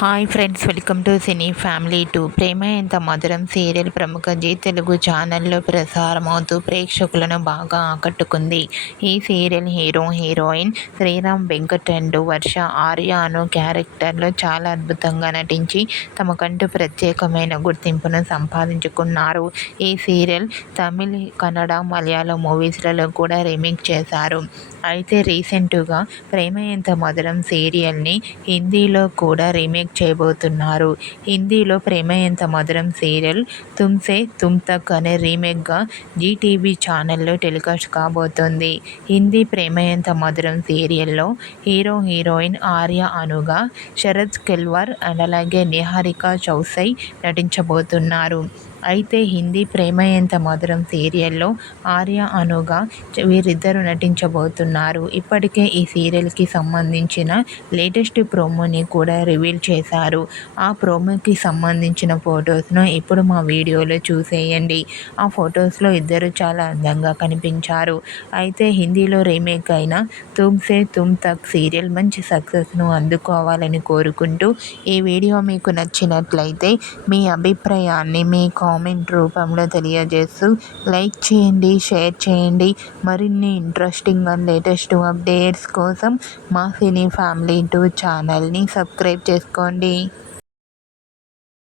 Hi friends, welcome to cine family 2. ప్రేమ ఎంత మధురం serial ప్రముఖ జీ తెలుగు ఛానల్లో ప్రసారమవుతూ ప్రేక్షకులను బాగా ఆకట్టుకుంది. ఈ serial heroine Sriram Venkat and Varsha ఆర్యాను క్యారెక్టర్లో చాలా అద్భుతంగా నటించి తమకంటూ ప్రత్యేకమైన గుర్తింపును సంపాదించుకున్నారు. ఈ సీరియల్ తమిళ్, కన్నడ, మలయాళం మూవీస్లలో కూడా రీమేక్ చేశారు. అయితే రీసెంట్గా ప్రేమ ఎంత మధురం సీరియల్ని హిందీలో కూడా రీమేక్ చేయబోతున్నారు. హిందీలో ప్రేమ ఎంత మధురం సీరియల్ తుమ్సే తుమ్ తక్ అనే రీమేక్గా జీటీవీ ఛానల్లో టెలికాస్ట్ కాబోతోంది. హిందీ ప్రేమ ఎంత మధురం సీరియల్లో హీరోయిన్ ఆర్య అనుగా శరద్ కెల్వార్ అండ్ అలాగే నిహారిక చౌసై నటించబోతున్నారు. అయితే హిందీ ప్రేమ ఎంత మధురం సీరియల్లో ఆర్య అనుగా వీరిద్దరూ నటించబోతున్నారు. ఇప్పటికే ఈ సీరియల్కి సంబంధించిన లేటెస్ట్ ప్రోమోని కూడా రివీల్ చేశారు. ఆ ప్రోమోకి సంబంధించిన ఫొటోస్ను ఇప్పుడు మా వీడియోలో చూసేయండి. ఆ ఫొటోస్లో ఇద్దరు చాలా అందంగా కనిపించారు. అయితే హిందీలో రీమేక్ అయిన తుమ్సే తుమ్ తక్ సీరియల్ మంచి సక్సెస్ను అందుకోవాలని కోరుకుంటూ ఈ వీడియో మీకు నచ్చినట్లయితే మీ అభిప్రాయాన్ని మీ కామెంట్ రూపంలో తెలియజేస్తూ లైక్ చేయండి, షేర్ చేయండి. మరిన్ని ఇంట్రెస్టింగ్ అండ్ లేటెస్ట్ అప్డేట్స్ కోసం మా సినీ ఫ్యామిలీ 2 ఛానల్ని సబ్స్క్రైబ్ చేసుకోండి.